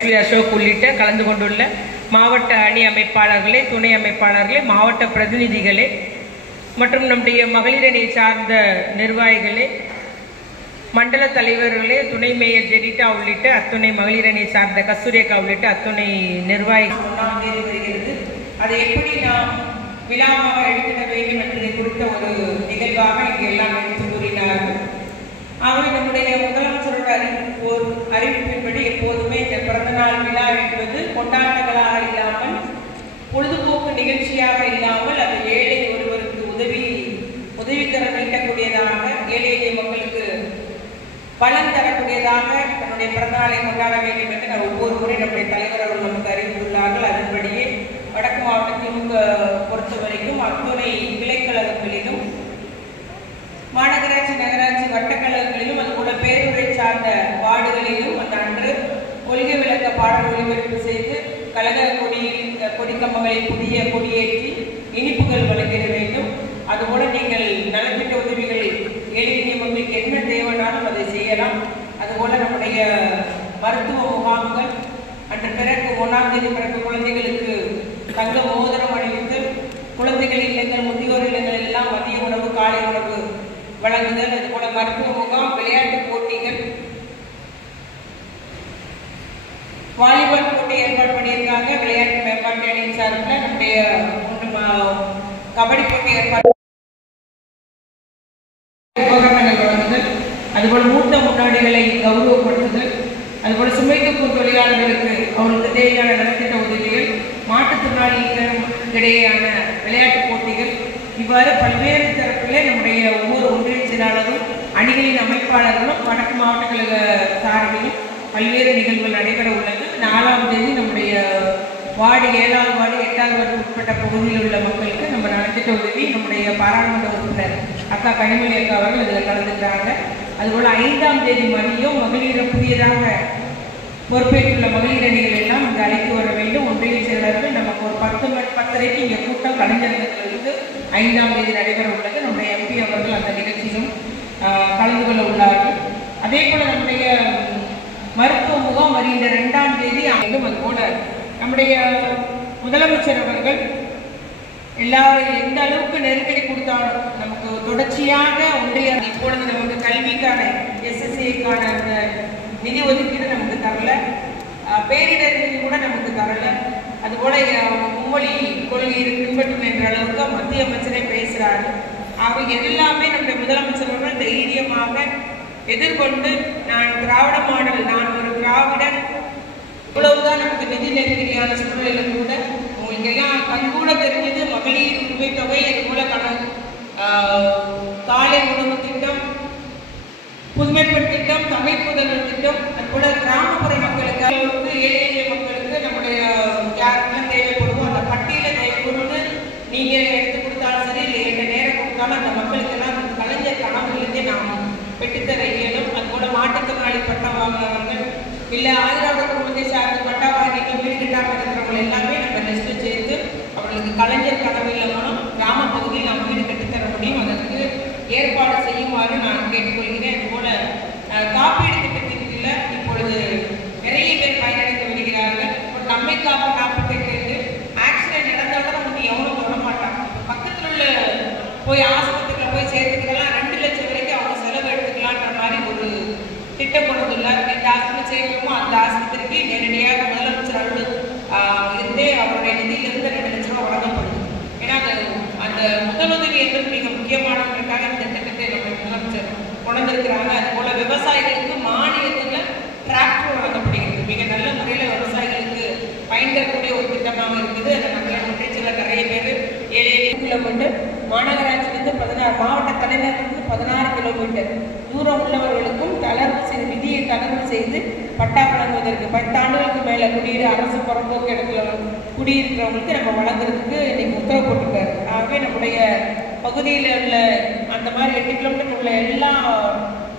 அசோக் உள்ளிட்ட கலந்து கொண்டுள்ள மாவட்ட அணி அமைப்பாளர்களே, துணை அமைப்பாளர்களே, மாவட்ட பிரதிநிதிகளே மற்றும் நம்முடைய மகளிரணி சார்ந்த நிர்வாகிகளே, மண்டல தலைவர்களே, துணை மேயர் ஜெரிட்டா உள்ளிட்ட அத்துணை மகளிரணி சார்ந்த கஸ்தூரியக்கா உள்ளிட்ட அத்துணை நிர்வாகிகள் வருகிறது. அதை எப்படி நாம் விழாவாக எடுத்துட வேண்டும் என்பதை குறித்த ஒரு நிகழ்வாக இங்கு எல்லாம் எடுத்து கூறினார்கள். ஆகவே நம்முடைய முதலமைச்சரோட அறிவிப்பின்படி எப்போதுமே இந்த பிறந்தநாள் விழா என்பது கொண்டாட்டங்களாக இல்லாமல், பொழுதுபோக்கு நிகழ்ச்சியாக இல்லாமல், அது ஏழை ஒருவருக்கு உதவிக்கரம் நீட்டக்கூடியதாக, ஏழை எளிய மக்களுக்கு பலன் தரக்கூடியதாக நம்முடைய பிறந்தநாளை கொண்டாட வேண்டும் என்று ஒவ்வொரு முறை நம்முடைய தலைவர் அவர்கள் நமக்கு அறிவித்துள்ளார்கள். அதன்படியே வடக்கு மாவட்டத்திலும் பொறுத்த வரைக்கும் அத்துணை கிளைக்கழகங்களிலும், மாநகராட்சி, நகராட்சி வட்டக்கழகங்களிலும், அதுபோல பேருரை சார்ந்த வார்டுகளிலும் அந்த அன்று கொள்கை விளக்க பாடல் ஒளிபரப்பு செய்து கழக கொடிக்கம்பங்களில் புதிய கொடியேற்றி இனிப்புகள் வழங்கிட வேண்டும். அதுபோல நீங்கள் நலத்திட்ட உதவிகள் ஏழை எளிய மக்களுக்கு என்ன தேவைனாலும் அதை செய்யலாம். அதுபோல நம்முடைய மருத்துவ முகாம்கள் அன்று பிறகு 1ஆம் தேதி பிறகு குழந்தைகளுக்கு தங்க மோதிரம் அணிவித்து, குழந்தைகள் இல்லங்கள், முதியோர் இல்லங்கள் எல்லாம் மதிய உணவு, காலை உணவு வழங்குதல், அதுபோல மருத்துவ முகாம், விளையாட்டு போட்டிகள், வாலிபால் போட்டி ஏற்பாடு பண்ணியிருக்காங்க. விளையாட்டு மேம்பாட்டு அணியின் சார்பில் நம்முடைய கபடி போட்டி ஏற்பாடு, உபகரணங்கள் வழங்குதல், அதுபோல மூத்த முன்னாடிகளை கௌரவப்படுத்துதல், அதுபோல சுமைக்கு தொழிலாளர்களுக்கு அவர்களுக்கு தேவையான நலத்திட்ட உதவிகள், மாற்றுத்திறனாளிகளிடையேயான விளையாட்டு போட்டிகள், இவ்வாறு பல்வேறு தரப்பிலே நம்முடைய ஒவ்வொரு ஒன்றிய செயலாளரும், அணிகளின் அமைப்பாளர்களும், வடக்கு மாவட்ட கழக சார்பிலும் பல்வேறு நிகழ்வுகள் நடைபெற உள்ளது. 4ஆம் தேதி நம்முடைய வார்டு 7ஆவது வார்டு 8ஆவது வார்டு உட்பட்ட பகுதியில் உள்ள மக்களுக்கு நம்ம நலத்திட்ட உதவி நம்முடைய பாராளுமன்ற உறுப்பினர் அக்கா கனிமொழி அக்கா அவர்கள் இதில் கலந்துக்கிறாங்க. அதுபோல் 5ஆம் தேதி மதியம் மகளிர புதியதாக பொறுப்பேற்றுள்ள மகளிர் அணிகள் எல்லாம் இங்கே அழைத்து வர வேண்டும். ஒன்றிய செயலாளர்கள் நமக்கு ஒரு 10:30 இங்கே கூட்டம் கலைஞர்களிலிருந்து 5ஆம் தேதி நடைபெற உள்ளது. நம்முடைய எம்பி அவர்கள் அந்த நிகழ்ச்சியிலும் கலந்து கொள்ள உள்ளார்கள். அதே போல் நம்முடைய மருத்துவ முகாம் வருகின்ற 2ஆம் தேதி ஆண்டும், அதுபோல நம்முடைய முதலமைச்சர் அவர்கள் எல்லாரும் எந்த அளவுக்கு நெருக்கடி கொடுத்தாலும் நமக்கு தொடர்ச்சியாக ஒன்றிய இப்பொழுது நமக்கு கல்விக்கான SSCக்கான அந்த நிதி ஒதுக்கீடு நமக்கு தரல, பேரிடர் நிதி கூட நமக்கு தரல. அதுபோல மும்மொழி கொள்கையை பின்பற்றும் என்ற அளவுக்கு மத்திய அமைச்சரே பேசுகிறாரு. ஆக எல்லாமே நம்முடைய முதலமைச்சர் அவர்கள் தைரியமாக எதிர்கொண்டு, நான் திராவிட மாடல், நான் ஒரு திராவிடன், இவ்வளவுதான் நமக்கு நிதி நெருக்கடியான சூழ்நிலையில் கூட உங்களுக்கு எல்லாம் கண்கூட தெரிஞ்சது மகளிர் உரிமை தொகை, அதுபோல காலை உணவு திட்டம், புதுமைப்பெண் திட்டம், தமிழ் புதல்வர் திட்டம், அதுபோல கிராமப்புற மக்களுக்கு, ஏழை எளிய மக்களுக்கு நம்முடைய யாருக்கெல்லாம் தேவைப்படுமோ அந்த பட்டியலை தயவுகூர்ந்து நீங்கள் எடுத்து கொடுத்தாலும் சரி, இல்லை எந்த நேரம் கொடுத்தாலும் அந்த மக்களுக்கெல்லாம் கலைஞர் கனவுகளிலிருந்தே நாம் பெற்றுத்தர இயலும். அதுபோல மாற்றுத்திறனாளி பட்டா வாங்குறவர்கள், இல்லை ஆதரவு குடும்பத்தை சார்ந்து பட்டா வாங்கிட்டு வீடு கிட்டாமல் இருக்கிறவங்க எல்லாமே நம்ம லிஸ்ட்டு சேர்த்து அவர்களுக்கு கலைஞர் கனவுகள் மூலம் கிராம பகுதியில் நாம் வீடு கட்டித்தர முடியும். அதற்கு ஏற்பாடு செய்யுமாறு நான் கேட்டுக்கொள்கிறேன். அதுபோல காப்பீடு திட்டத்தின் கீழே இப்பொழுது நிறைய பேர் பயனடைந்து வருகிறார்கள். இப்போ நம்மை காப்பு 48 ஆக்சிடென்ட் நடந்தாலும் வந்து எவனும் சொல்ல மாட்டாங்க. பக்கத்தில் உள்ள போய் ஆஸ்பத்திரியில் போய் சேர்த்துக்கலாம், 2 லட்சம் வரைக்கும் அவங்க செலவு எடுத்துக்கலான்ற மாதிரி ஒரு திட்டம் கொண்டுள்ளார். எந்த ஆஸ்பத்திரி சேர்க்கணுமோ அந்த ஆஸ்பத்திரிக்கு நேரடியாக முதலமைச்சர் இருந்தே அவருடைய நிதியிலிருந்து 2 லட்சம் ரூபாய் வழங்கப்படுது. ஏன்னா அந்த முதலுதவி என்பது மிக முக்கியமானதற்காக இந்த திட்டத்தை நம்ம முதலமைச்சர் கொண்டிருக்கிறாங்க. அதுபோல விவசாயிகளுக்கு மானியத்தில் டிராக்டர் வழங்கப்படுகிறது. மிக நல்ல முறையில் விவசாயிகளுக்கு பயன் தரக்கூடிய ஒரு திட்டமாக இருக்குது. அதை நம்மள ஒன்றிய நிறைய பேர் 7 கிலோமீட்டர், மாநகராட்சியிலிருந்து 16, மாவட்ட தலைநகருக்கு 16 கிலோமீட்டர் தூரம் உள்ளவர்களுக்கும் நிதியை தளர்வு செய்து பட்டா வழங்குவதற்கு 10 ஆண்டுகளுக்கு மேலே அரசு புறம்போக்கு இடத்துல குடியிருக்கிறவங்களுக்கு நம்ம வழங்குறதுக்கு இன்னைக்கு உத்தரவு போட்டிருக்காரு. ஆகவே நம்முடைய பகுதியில் உள்ள அந்த மாதிரி 8 கிலோமீட்டர் உள்ள எல்லா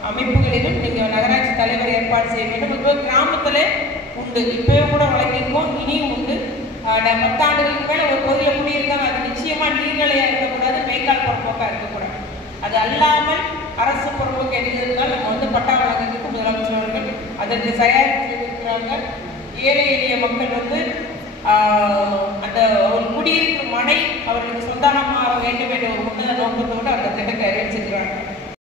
அமைப்புகளிலும் நீங்கள் நகராட்சி தலைவர் ஏற்பாடு செய்ய வேண்டும். இப்போ கிராமத்தில் உண்டு, இப்போவே கூட வழங்கியிருக்கோம், இனியும் உண்டு. 10 ஆண்டுகளுக்கு மேலே ஒரு பகுதியில் குடியிருக்காங்க, அது நிச்சயமாக நீர்நிலையாக இருக்கக்கூடாது, மேய்க்கால் புறம்போக்காக இருக்கக்கூடாது. அது அல்லாமல் அரசு புறம்போக்கு எது இருந்தால் நம்ம வந்து பட்டா வழங்குறதுக்கு முதலமைச்சர் அவர்கள் அதற்கு தயாரித்து இருக்கிறாங்க. ஏழை எளிய மக்கள் வந்து அந்த ஒரு குடியிருக்கும் மனை அவர்களுக்கு சொந்தமாக வேண்டும் என்ற ஒரு உன்னத நோக்கத்தோடு அந்த திட்டத்தை அறிவிச்சிருக்கிறாங்க.